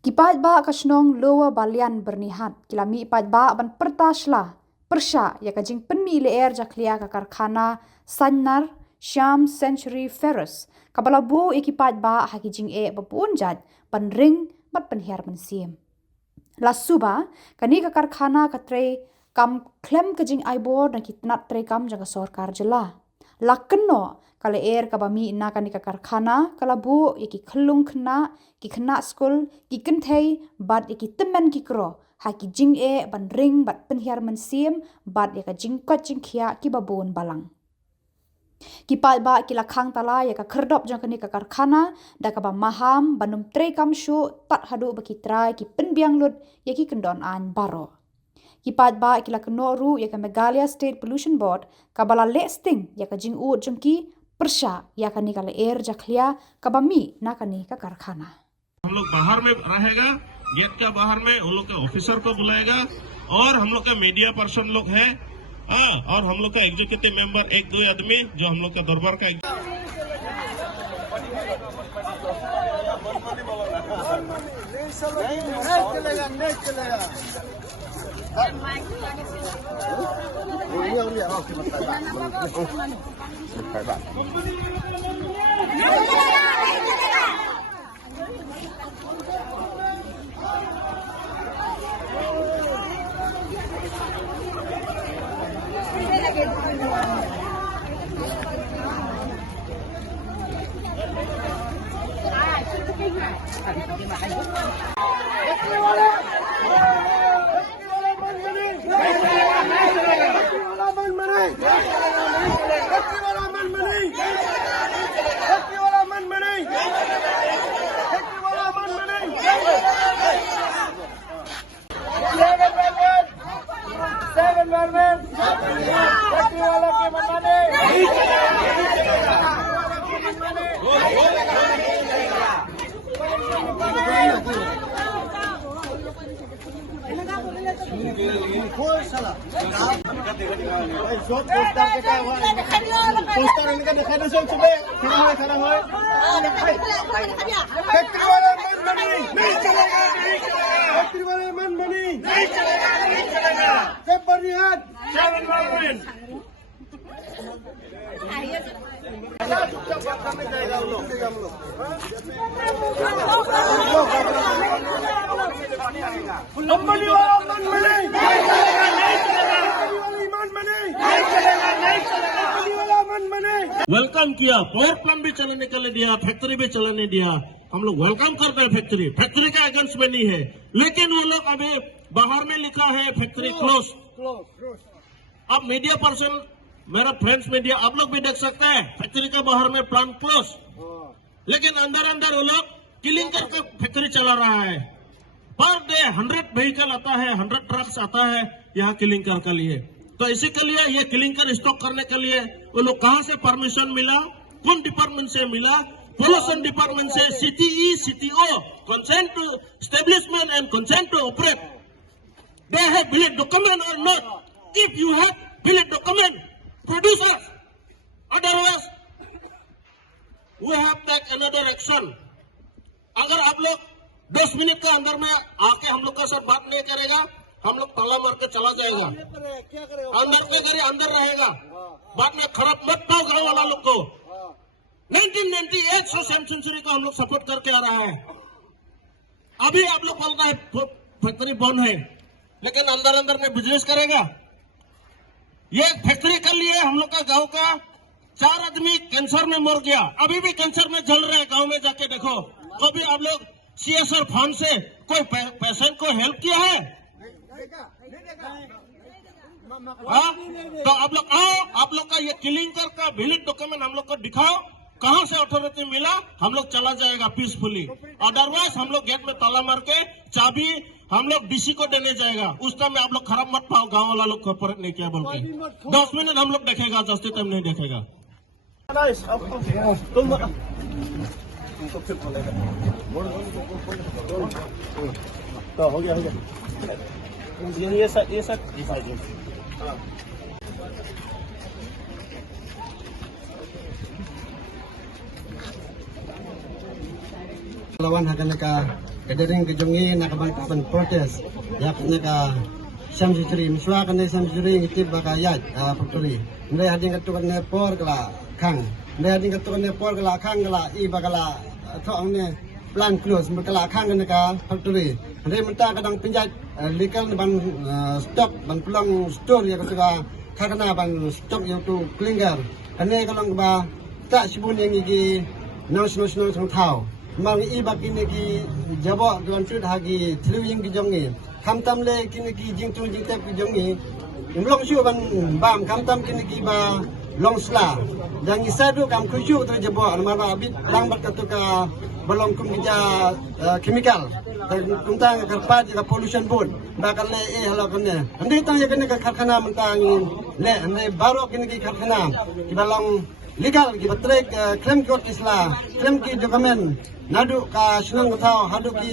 Ki Paidbah ka Shyong lower Balian bernihat kilami Paidbah ban Pyrta Shla Pyrshah ya ka jing penmi le er jaklia ka karkhana Sannar Shyam Century Ferrous kabala bu iki Paidbah ha ki jing bapun jat ban ring bat penhiar ban sim la suba kani ka karkhana ka tre kam klem ka jing aibor na kitnat tre kam jaga Khuborjylla lakno kala air ka bami na kani ka karkhana kala bu iki khlung khna ki khna school ki kenthei bad iki temen ki kro ha ki jing ban ring bat penhiar man sim bad ya ka jing ko jing khia ki babon balang ki Paidbah ki lakhang tala ya ka kherdop jang kani ka karkhana da ka ba maham banum tre kam shu tat hadu ba ki trai ki penbiang lut ya ki kendon an baro ki Paidbah ki lakno ya ka Meghalaya State Pollution Board ka bala listing ya ka jing u jang ki Pyrshah या कनी का air जखलिया कबमी ना कनी का कारखाना हम लोग बाहर में रहेगा गेट के बाहर में उन लोग के ऑफिसर को बुलाएगा और हम लोग का मीडिया पर्सन लोग है और हम लोग का एग्जीक्यूटिव मेंबर एक दो आदमी जो हम लोग का दरबार का वेलकम किया, पावर प्लांट भी चलाने के लिए दिया, फैक्ट्री भी चलाने दिया। हम लोग वेलकम करते हैं फैक्ट्री का अगेंस्ट में नहीं है, लेकिन वो लोग अभी बाहर में लिखा है फैक्ट्री क्लोज। अब मीडिया पर्सन, मेरा फ्रेंड्स मीडिया, आप लोग भी देख सकते हैं फैक्ट्री के बाहर में प्लांट क्लोज, लेकिन अंदर अंदर वो लोग किलिंग करके फैक्ट्री चला रहा है। पर डे 100 व्हीकल आता है, 100 ट्रक्स आता है यहाँ किलिंग कर के लिए। तो इसी के लिए ये किलिंग कर स्टॉक करने के लिए वो लोग कहाँ से परमिशन मिला, कौन डिपार्टमेंट से मिला? पोल्यूशन डिपार्टमेंट से, CTE, CTO, consent to establishment and consent to operate. They have valid document or not? If you have valid document, produce us. Otherwise, we have take another action. अगर आप लोग 10 minute के अंदर में आके हम लोग का साथ बात नहीं करेगा, हम लोग ताला मार के चला जाएगा। अंदर पे करिए, अंदर रहेगा, बाद में खराब मत पाओ गाँव वाला लोग को। 1998 से सैम सेंचुरी को हम लोग सपोर्ट करके आ रहा है। अभी आप लोग बोल रहे हैं फैक्ट्री बंद है, लेकिन अंदर अंदर में बिजनेस करेगा। ये फैक्ट्री कर लिए हम लोग का गांव का 4 आदमी कैंसर में मर गया, अभी भी कैंसर में जल रहे हैं। गांव में जाके देखो, कभी आप लोग CSR फंड से कोई पेशेंट को हेल्प किया है? तो आप लोग आओ, आप लोग का ये किलिंग कर का वैलिड डॉक्यूमेंट हम लोग को दिखाओ, कहां से अथॉरिटी मिला, हम लोग चला जाएगा पीसफुली। अदरवाइज हम लोग गेट में ताला मार के चाबी हम लोग DC को देने जाएगा। उस टाइम में आप लोग खराब मत पाओ, गांव वाला लोग कॉपरेट नहीं किया बोल के। 10 मिनट हम लोग देखेगा, जस्ती टाइम नहीं देखेगा। तो हो गया ये सब lawan hagana ka kadering kejongi nak ban protes yak neka Shyam Sitri miswa kan Shyam Sitri ngitip bakayat factory ndai hading katukan ne por kala khang ndai hading katukan ne por kala khang kala I bakala thong ne plan close bakala khang ne ka factory ndai menta kadang penjat legal ban stock ban pulang store ya katuka karena ban stock yang tu klinger ane kalau ba tak sibun yang igi national song thau mang I bakini ki jabo tuan tu hagi threwing ki jongi kamtam le kini ki jingtung jingtep ki jongi imlong shu ban bam kamtam kini ki ba long Shla yang isadu kam khushu tu jabo almar abit lang bat katuka balong kumija chemical tentang kerpat ka pollution board bakal le halo kene ande tang ya kene ka karkhana mentang le ande baro kini ki karkhana ki balong legal ki batrek claim court Shla claim ki dokumen nadu ka Shillong thao hadu ki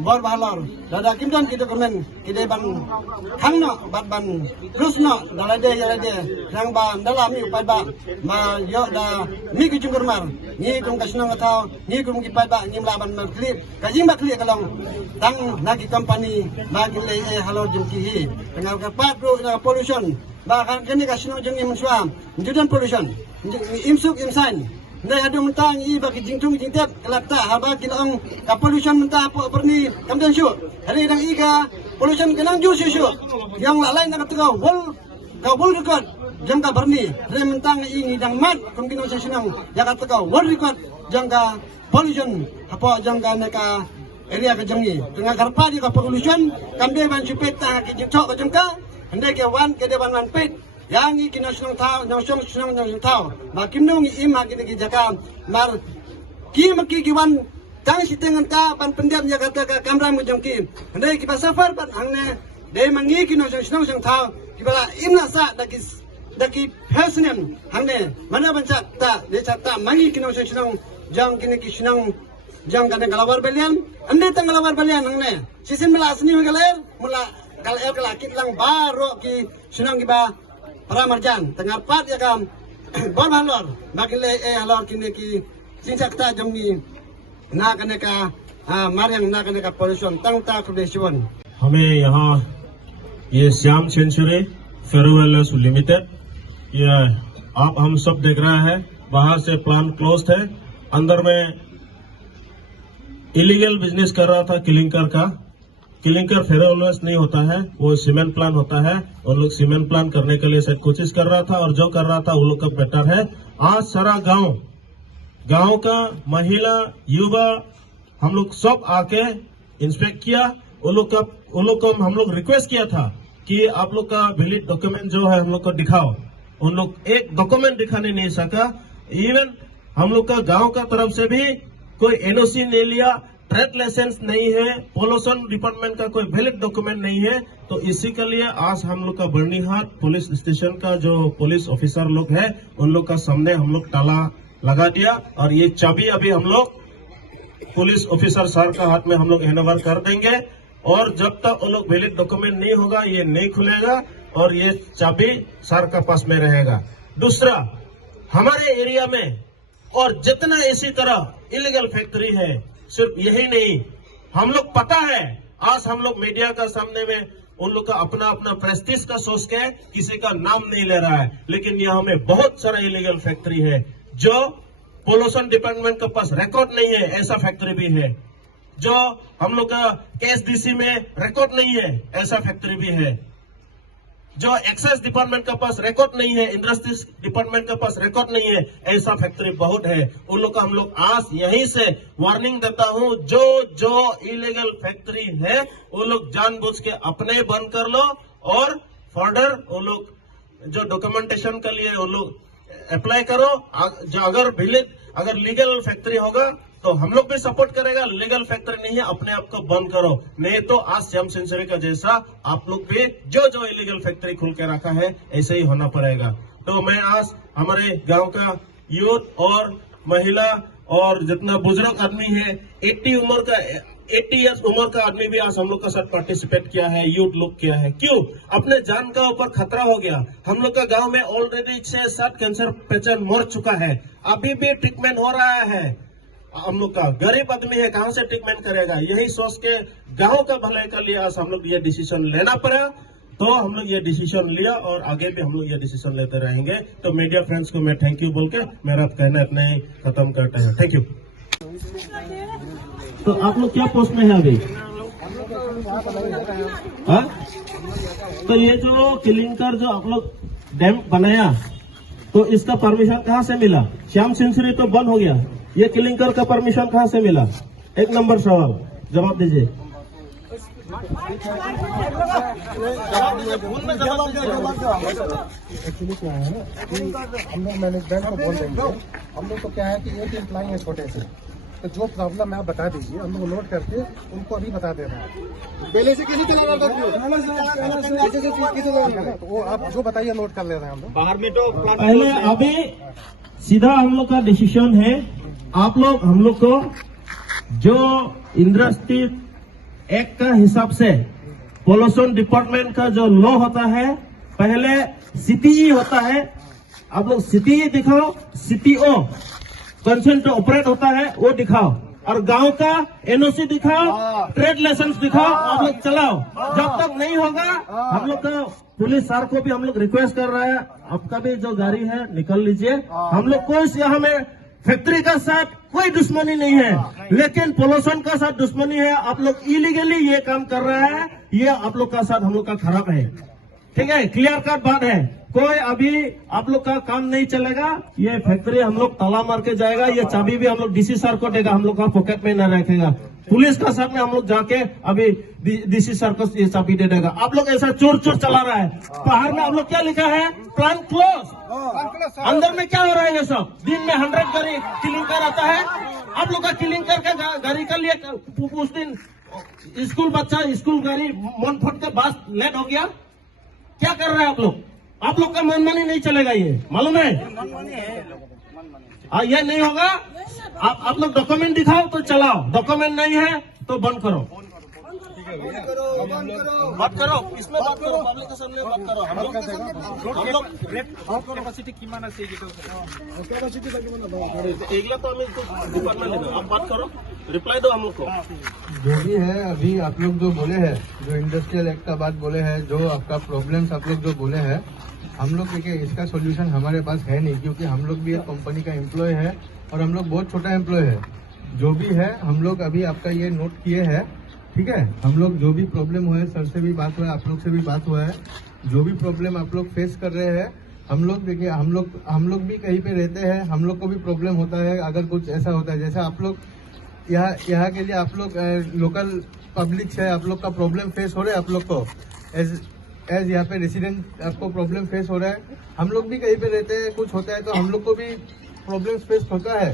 bor balor dada kimdan ki dokumen ki de ban khangno bat ban krusno dalade yalade rang ban dalami Paidbah ma yo da mi ki jungurmar ni kum ka Shillong thao ni kum ki Paidbah ni mla ban klip ka jing ba klip kalong tang nagi company ma ki le halo jumki hi tengah ka patro pollution ba kan kini ka Shillong jung im swam judan pollution imsuk imsan ndai adu mentang I bagi jingtung jingtep kelakta haba kilong ka pollution mentah apa perni kamdan syu hari dang I ka pollution kenang ju syu yang lain nak tengah wol record jang ka berni re mentang I ni dang mat kum kinong Shillong ya ka tengah wol record jang ka pollution apa jang ka neka area ka jangi tengah karpa di ka pollution kamde ban supet ta ki jingtok ka jangka ndai ke wan ke de ban pet yang I kina Shillong thao yang Shillong thao ma kimnong I ma kini ki jaka mar ki maki ki wan kang sitengan ka pan pendiam ya kata ka kamram mo jongki ndai ki pasafar pan hangne de mangi kina Shillong thao ki bala imna sa daki personem hangne mana banca ta de ta mangi kina Shillong jang kini ki Shillong jang kana galawar Balian ande tang galawar Balian hangne sisin mala asni galer mula kal kala kitlang baro ki Shillong ki ba Paramarjan tengah pat ya kam bon halor makile halor kini ki sinsakta jomni na kane ka mariang na kane ka pollution tang ta खुदेशवन हमें यहाँ ये Shyam century फेरोवेल्स limited ये आप हम सब देख रहे हैं बाहर से प्लांट क्लोज्ड है अंदर में इलीगल बिजनेस कर रहा था क्लिंकर फेरोवेल्स नहीं होता है वो सीमेंट प्लांट होता है और लोग सीमेंट प्लांट करने के लिए शायद कोशिश कर रहा था और जो कर रहा था वो लोग का बेटर है आज सारा गांव का महिला युवा हम लोग सब आके इंस्पेक्ट किया वो लोग को हम लोग रिक्वेस्ट किया था कि आप लोग का वैलिड डॉक्यूमेंट जो है हम लोग को दिखाओ उन लोग एक डॉक्यूमेंट दिखाने नहीं सका इवन हम लोग का गांव का तरफ से भी कोई एनओसी नहीं लिया ट्रेड लाइसेंस नहीं है पोल्यूशन डिपार्टमेंट का कोई वैलिड डॉक्यूमेंट नहीं है तो इसी के लिए आज हम लोग का बर्नीहाट पुलिस स्टेशन का जो पुलिस ऑफिसर लोग है उन लोग का सामने हम लोग ताला लगा दिया और ये चाबी अभी हम लोग पुलिस ऑफिसर सर का हाथ में हम लोग हैंडओवर कर देंगे और जब तक वो लोग वैलिड डॉक्यूमेंट नहीं होगा ये नहीं खुलेगा और ये चाबी सर का पास में रहेगा। दूसरा हमारे एरिया में और जितना इसी तरह इलीगल फैक्ट्री है सिर्फ यही नहीं हम लोग पता है आज हम लोग मीडिया का सामने में उन लोग का अपना प्रेस्टीज का सोच के किसी का नाम नहीं ले रहा है लेकिन यहाँ में बहुत सारा इलीगल फैक्ट्री है जो पोल्यूशन डिपार्टमेंट के पास रिकॉर्ड नहीं है ऐसा फैक्ट्री भी है जो हम लोग का KSDC में रिकॉर्ड नहीं है ऐसा फैक्ट्री भी है जो एक्साइज डिपार्टमेंट के पास रिकॉर्ड नहीं है इंडस्ट्रीज डिपार्टमेंट के पास रिकॉर्ड नहीं है ऐसा फैक्ट्री बहुत है उन लोग का हम लोग आज यहीं से वार्निंग देता हूं जो इलीगल फैक्ट्री है वो लोग जानबूझ के अपने बंद कर लो और फर्दर वो लोग जो डॉक्यूमेंटेशन के लिए वो लोग अप्लाई करो जो अगर लीगल फैक्ट्री होगा तो हम लोग भी सपोर्ट करेगा लीगल फैक्ट्री नहीं है अपने आप को बंद करो नहीं तो आज श्याम सेंचुरी का जैसा आप लोग भी जो इलीगल फैक्ट्री खुल के रखा है ऐसे ही होना पड़ेगा। तो मैं आज हमारे गांव का यूथ और महिला और जितना बुजुर्ग आदमी है 80 इयर्स उम्र का आदमी भी आज हम लोग का साथ पार्टिसिपेट किया है यूथ लोग किया है क्यों अपने जान का ऊपर खतरा हो गया। हम लोग का गांव में ऑलरेडी 6-7 कैंसर पेशेंट मर चुका है अभी भी ट्रीटमेंट हो रहा है हम लोग का गरीब आदमी है, कहाँ से ट्रीटमेंट करेगा। यही सोच के गाँव का भलाई के लिए आज हम लोग ये डिसीजन लेना पड़ा, तो हम लोग ये डिसीजन लिया और आगे भी हम लोग ये डिसीजन लेते रहेंगे। तो मीडिया फ्रेंड्स को मैं थैंक यू बोल के मेरा कहना इतना ही खत्म करते हैं। Thank you. तो आप लोग क्या पोस्ट में है अभी? हाँ? तो ये जो क्लिंकर जो आप लोग डैम बनाया, तो इसका परमिशन कहाँ से मिला? श्याम सेंचुरी तो बंद हो गया, ये क्लिंकर का परमिशन कहाँ से मिला? एक नंबर सवाल, जवाब दीजिए। एक्चुअली क्या है ना कि हम लोग मैनेजमेंट को बोल देंगे, हम लोग को क्या है कि एक एम्प्लॉई है छोटे से, तो जो प्रॉब्लम है आप बता दीजिए, हम लोग नोट करके उनको अभी बता दे रहे हैं। पहले से कैसे चला रहा था, तो वो आप जो बताइए नोट कर ले रहे हैं हम लोग। बाहर में तो पहले अभी सीधा हम लोग का डिसीजन है, आप लोग हम लोग को जो इंडस्ट्री एक्ट का हिसाब से पोल्यूशन डिपार्टमेंट का जो लॉ होता है, पहले सीटीई होता है, आप लोग सीटीई दिखाओ, सीटीओ कंसेंट ऑपरेट होता है वो दिखाओ, और गांव का एनओसी दिखाओ, ट्रेड लाइसेंस दिखाओ, आप लोग चलाओ। जब तक नहीं होगा हम लोग का पुलिस सर को भी हम लोग रिक्वेस्ट कर रहे हैं, आपका भी जो गाड़ी है निकल लीजिए। हम लोग कोई यहाँ में फैक्ट्री का साथ कोई दुश्मनी नहीं है, लेकिन पोल्यूशन का साथ दुश्मनी है। आप लोग इलीगली ये काम कर रहे हैं, ये आप लोग का साथ हम लोग का खराब है। ठीक है, क्लियर कट बात है। कोई अभी आप लोग का काम नहीं चलेगा, ये फैक्ट्री हम लोग ताला मार के जाएगा। ये चाबी भी हम लोग डीसी सर को देगा, हम लोग का पॉकेट में न रखेगा। पुलिस का साथ में हम लोग जाके अभी डीसी सर को ये चाबी दे देगा। आप लोग ऐसा चोर चोर चला रहा है। बाहर में आप लोग क्या लिखा है? Plant close. अंदर में क्या हो रहा है? ये सब दिन में 100 गाड़ी क्लिंकर आता है। आप लोग का क्लिंकर का गाड़ी का लिए उस दिन स्कूल बच्चा स्कूल गाड़ी मन फट के बस लेट हो गया। क्या कर रहे हैं आप लोग? आप लोग का मनमानी नहीं चलेगा, ये मालूम है। ये नहीं होगा। आप लोग डॉक्यूमेंट दिखाओ तो चलाओ, डॉक्यूमेंट नहीं है तो बंद करो। बात करो, इसमें बात करो, पब्लिक के सामने बात करो। हम लोग कैपेसिटी किमान আছে कैपेसिटी एगला तो हमें डिपार्टमेंट लेना। आप बात करो, रिप्लाई दो हम लोग को। जो भी है अभी आप लोग जो बोले हैं, जो इंडस्ट्रियल एक्ट का बात बोले हैं, जो आपका प्रॉब्लम्स आप लोग जो बोले हैं, हम लोग देखिए इसका सॉल्यूशन हमारे पास है नहीं, क्योंकि हम लोग भी एक कंपनी का एम्प्लॉय है और हम लोग बहुत छोटा एम्प्लॉय है। जो भी है हम लोग अभी आपका ये नोट किए हैं, ठीक है। हम लोग जो भी प्रॉब्लम हुआ है, सर से भी बात हुआ है, आप लोग से भी बात हुआ है, जो भी प्रॉब्लम आप लोग फेस कर रहे हैं, हम लोग देखिए हम लोग भी कहीं पे रहते हैं, हम लोग को भी प्रॉब्लम होता है। अगर कुछ ऐसा होता है, जैसे आप लोग यहाँ के लिए आप लोग लोकल पब्लिक है, आप लोग का प्रॉब्लम फेस हो रहा है, आप लोग को एज यहाँ पे रेसिडेंट आपको प्रॉब्लम फेस हो रहा है। हम लोग भी कहीं पे रहते हैं, कुछ होता है तो हम लोग को भी प्रॉब्लम फेस होता है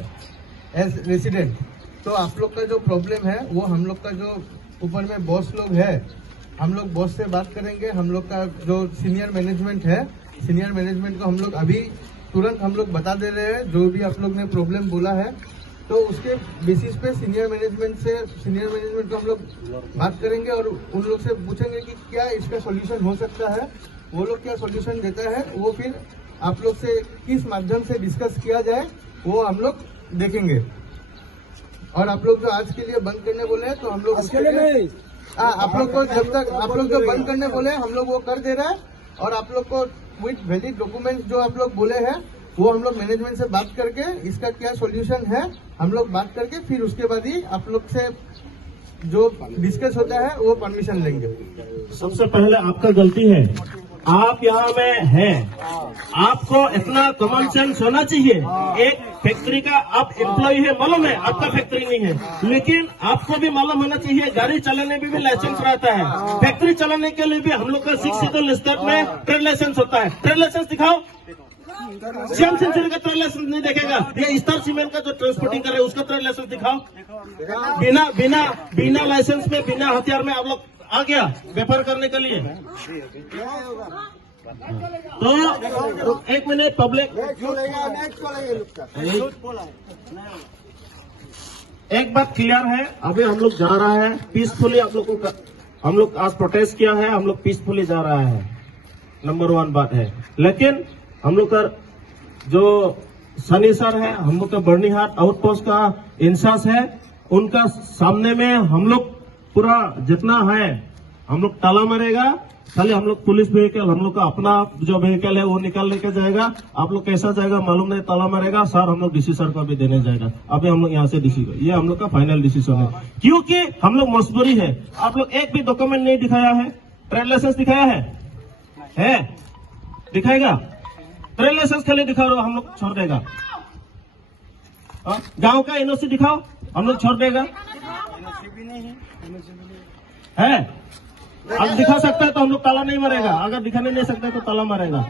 एज रेसिडेंट। तो आप लोग का जो प्रॉब्लम है वो हम लोग का जो ऊपर में बॉस लोग है, हम लोग बॉस से बात करेंगे। हम लोग का जो सीनियर मैनेजमेंट है, सीनियर मैनेजमेंट को हम लोग अभी तुरंत हम लोग बता दे रहे हैं जो भी आप लोग ने प्रॉब्लम बोला है। तो उसके बेसिस पे सीनियर मैनेजमेंट को हम लोग बात करेंगे और उन लोग से पूछेंगे कि क्या इसका सॉल्यूशन हो सकता है। वो लोग क्या सॉल्यूशन देता है वो फिर आप लोग से किस माध्यम से डिस्कस किया जाए वो हम लोग देखेंगे। और आप लोग जो आज के लिए बंद करने बोले हैं तो हम लोग उसके लिए आप लोग को जब तक आप लोग जो बंद करने बोले हम लोग वो कर दे रहे हैं। और आप लोग को विथ वैलिड डॉक्यूमेंट जो आप लोग बोले हैं वो हम लोग मैनेजमेंट से बात करके इसका क्या सॉल्यूशन है हम लोग बात करके फिर उसके बाद ही आप लोग से जो डिस्कस होता है वो परमिशन लेंगे। सबसे पहले आपका गलती है, आप यहाँ में हैं, आपको इतना कॉमन सेंस होना चाहिए। एक फैक्ट्री का आप एम्प्लॉय है, मालूम है आपका फैक्ट्री नहीं है, लेकिन आपको भी मालूम होना चाहिए गाड़ी चलाने में भी लाइसेंस रहता है। फैक्ट्री चलाने के लिए भी हम लोग का 6 शेड्यूल स्टेट में ट्रेड लाइसेंस होता है। ट्रेड लाइसेंस दिखाओ। श्याम सेंचुरी का ट्रेड लाइसेंस नहीं देखेगा। ये स्टार सीमेंट का जो ट्रांसपोर्टिंग करे उसका ट्रेड लाइसेंस दिखाओ। बिना लाइसेंस में, बिना हथियार में आप लोग आ गया व्यापार करने के लिए। तो एक मिनट पब्लिक, एक बात क्लियर है, अभी हम लोग जा रहा है पीसफुली। आप लोगों को हम लोग आज प्रोटेस्ट किया है, हम लोग पीसफुली जा रहा है, नंबर 1 बात है। लेकिन हम लोग का जो सनी सर है, हम लोग का बर्नीहाट आउटपोस्ट का इंचार्ज है, उनका सामने में हम लोग पूरा जितना है हम लोग ताला मारेगा। खाली हम लोग पुलिस व्हीकल, हम लोग का अपना जो व्हीकल है वो निकाल लेके जाएगा। आप लोग कैसा जाएगा मालूम नहीं, ताला मारेगा सर। हम लोग डीसी सर को भी देने जाएगा। अभी हम लोग यहाँ से डीसी को, ये हम लोग का फाइनल डिसीजन है, क्योंकि हम लोग मजबूरी है। आप लोग एक भी डॉक्यूमेंट नहीं दिखाया है। ट्रेड लाइसेंस दिखाया है? दिखाएगा? ट्रेड लाइसेंस खाली दिखा रहा, हम लोग छोड़ देगा। गांव का एनओसी दिखाओ, हम लोग छोड़ देगा। है अब दिखा सकता है तो हम लोग ताला नहीं मारेगा, अगर दिखाने नहीं सकता तो ताला मारेगा।